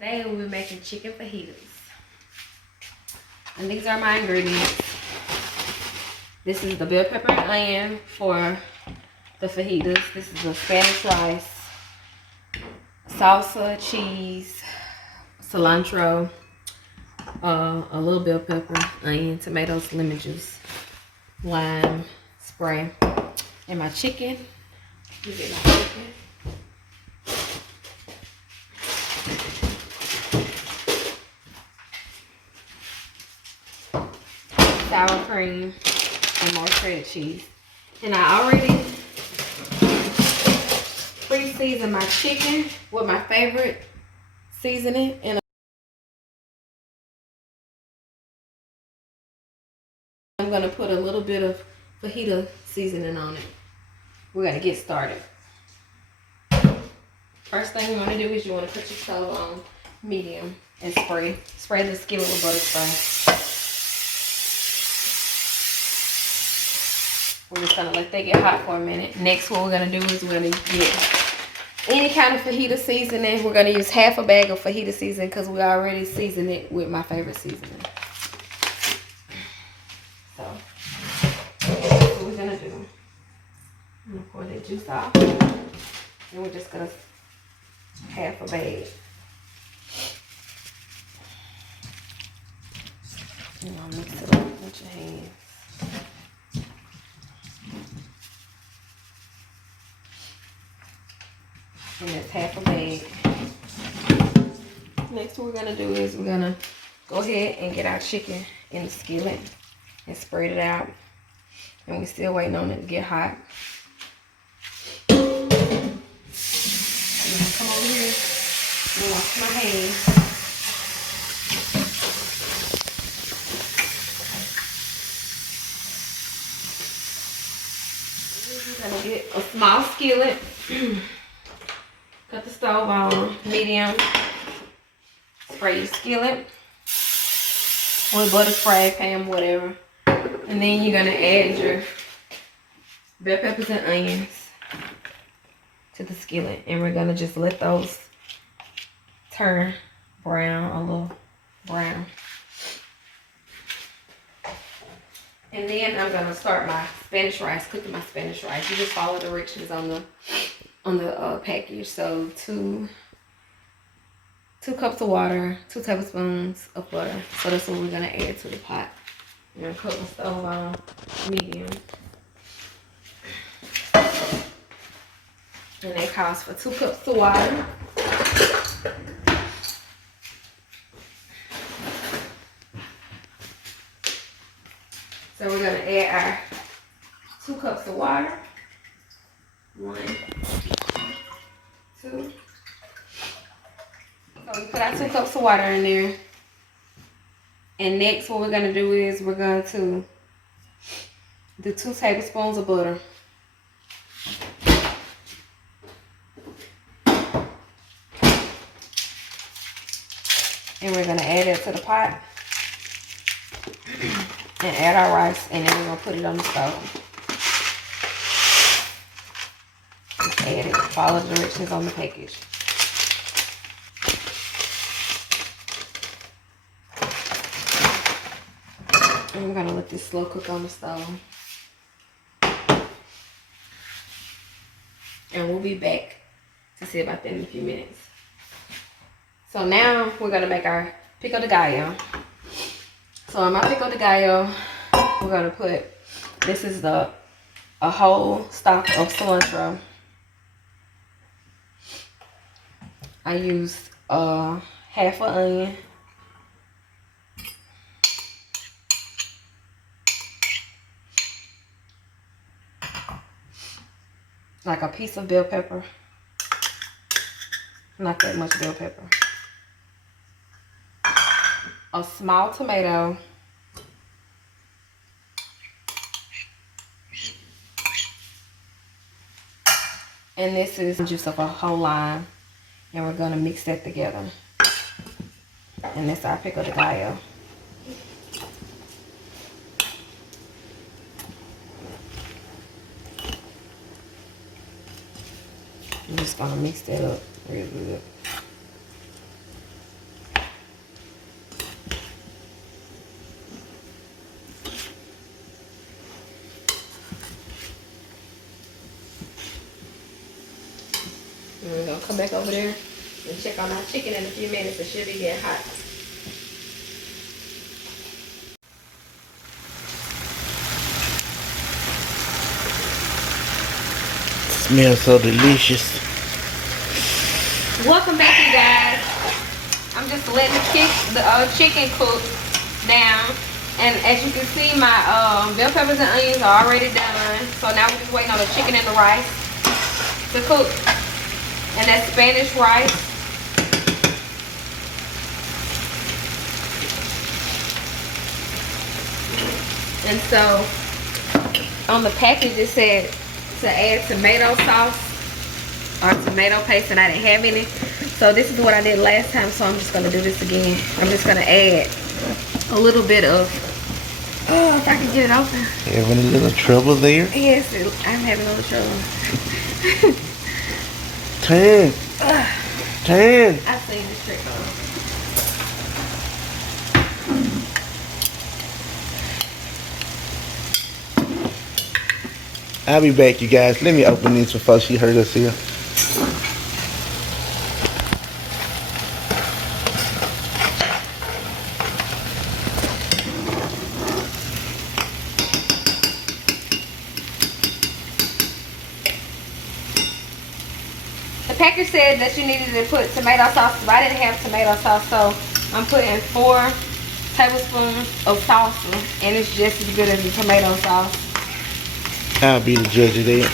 Today we'll be making chicken fajitas. And these are my ingredients. This is the bell pepper and onion for the fajitas. This is the Spanish rice, salsa, cheese, cilantro, a little bell pepper, onion, tomatoes, lemon juice, lime, spray, and my chicken. You get my chicken. Sour cream and more shredded cheese. And I already pre-seasoned my chicken with my favorite seasoning, and I'm gonna put a little bit of fajita seasoning on it. We're gonna get started. First thing you wanna do is you wanna put your stove on medium and spray the skillet with butter spray. We're just gonna let that get hot for a minute. Next, what we're gonna do is we're gonna get any kind of fajita seasoning. We're gonna use half a bag of fajita seasoning because we already seasoned it with my favorite seasoning. So, that's what we're gonna do. I'm gonna pour that juice off. And we're just gonna half a bag. And I'll mix it up with your hands. And that's half a bag. Next what we're gonna do is we're gonna go ahead and get our chicken in the skillet and spread it out. And we're still waiting on it to get hot. I'm gonna come over here and wash my hands. We're gonna get a small skillet. Cut the stove on medium. Spray your skillet with butter spray, pan, whatever. And then you're gonna add your bell peppers and onions to the skillet. And we're gonna just let those turn brown, a little brown. And then I'm gonna start my Spanish rice, cooking my Spanish rice. You just follow the directions on the package. So two cups of water, 2 tablespoons of butter. So that's what we're gonna add to the pot. I'm gonna cook the stove on medium. And that calls for 2 cups of water. So we're gonna add our 2 cups of water. 1, 2. So we put our 2 cups of water in there. And next what we're gonna do is we're going to do 2 tablespoons of butter. And we're gonna add it to the pot. And add our rice, and then we're gonna put it on the stove. Just add it, follow the directions on the package. And we're gonna let this slow cook on the stove. And we'll be back to see about that in a few minutes. So now we're gonna make our pico de gallo. So in my pico de gallo, we're gonna put, this is a whole stalk of cilantro. I used half an onion. Like a piece of bell pepper. Not that much bell pepper. A small tomato. And this is juice of a whole lime. And we're gonna mix that together. And that's our pico de gallo. I'm just gonna mix that up real good. come back over there and check on our chicken in a few minutes. It should be getting hot. Smells so delicious. Welcome back, you guys. I'm just letting the chicken cook down. And as you can see, my bell peppers and onions are already done. So now we're just waiting on the chicken and the rice to cook. And that's Spanish rice. And so on the package it said to add tomato sauce or tomato paste, and I didn't have any. So this is what I did last time, so I'm just going to do this again. I'm just going to add a little bit of, oh, if I can get it open. Having a little trouble there? Yes, I'm having a little trouble. Turn. Turn. I've seen this trick on. I'll be back, you guys. Let me open these before she hurt us here. The package said that you needed to put tomato sauce, but I didn't have tomato sauce, so I'm putting 4 tablespoons of salsa, and it's just as good as the tomato sauce. I'll be the judge of that.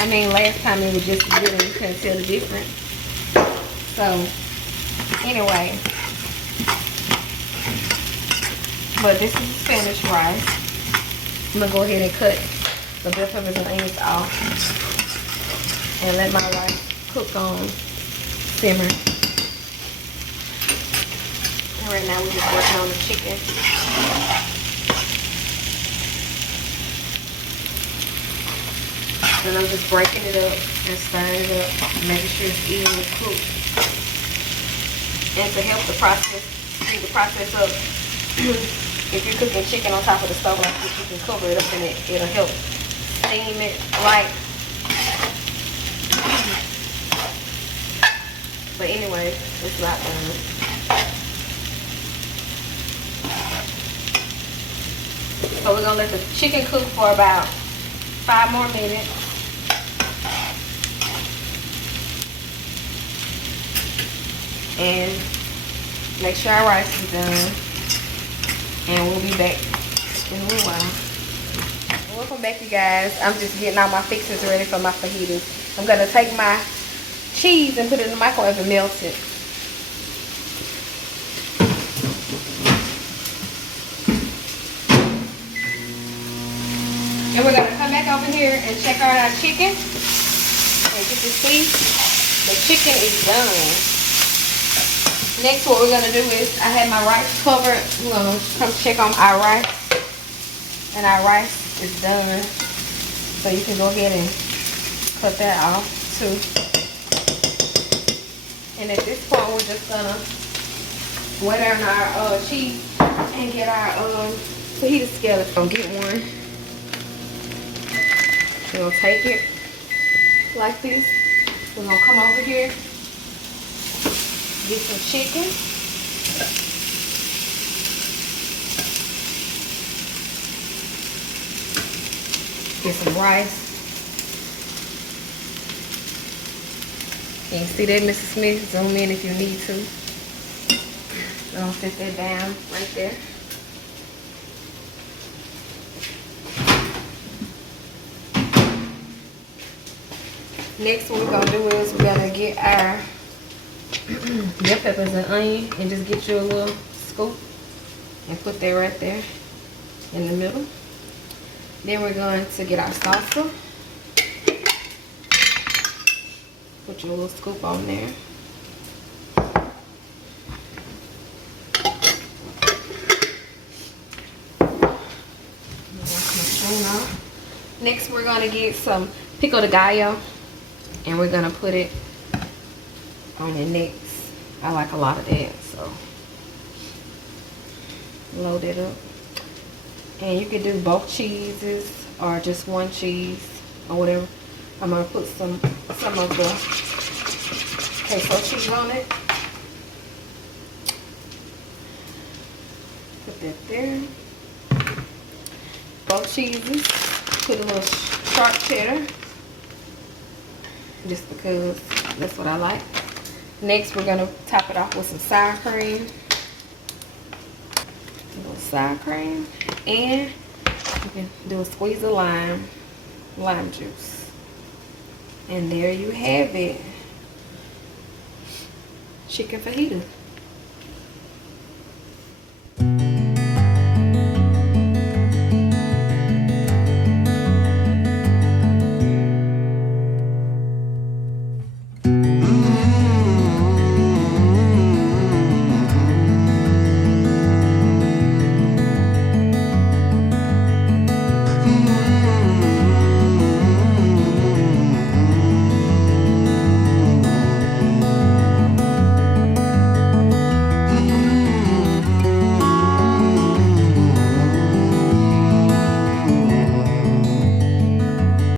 I mean, last time it was just as good and you couldn't tell the difference. So, anyway. But this is Spanish rice. I'm going to go ahead and cut the bell peppers and onions off. And let my rice cook on simmer. And right now we're just working on the chicken. And I'm just breaking it up and stirring it up, making sure it's evenly cooked. And to help the process, speed the process up, if you're cooking chicken on top of the stove like this, you can cover it up and it'll help steam it right. But anyway, it's not done. So we're gonna let the chicken cook for about 5 more minutes. And make sure our rice is done. And we'll be back in a little while. Welcome back, you guys. I'm just getting all my fixings ready for my fajitas. I'm gonna take my cheese and put it in the microwave and melt it. And we're gonna come back over here and check out our chicken. As you can see, the chicken is done. Next, what we're gonna do is, I had my rice covered. We're gonna come check on our rice. And our rice is done. So you can go ahead and cut that off too. And at this point, we're just gonna wet down our cheese and get our fajita skillet. Gonna get one. We're gonna take it like this. We're gonna come over here, get some chicken. Get some rice. Can you see that, Mrs. Smith? Zoom in if you need to. I'm gonna set that down right there. Next, what we're gonna do is we're gonna get our bell peppers and onion and just get you a little scoop and put that right there in the middle. Then we're going to get our salsa. Put your little scoop on there. Next, we're gonna get some pico de gallo, and we're gonna put it on the necks. I like a lot of that, so load it up. And you can do both cheeses or just one cheese or whatever. I'm gonna put some of the queso cheese on it. Put that there. Both cheeses. Put a little sharp cheddar. Just because that's what I like. Next, we're gonna top it off with some sour cream. A little sour cream. And you can do a squeeze of lime juice. And there you have it. Chicken fajita.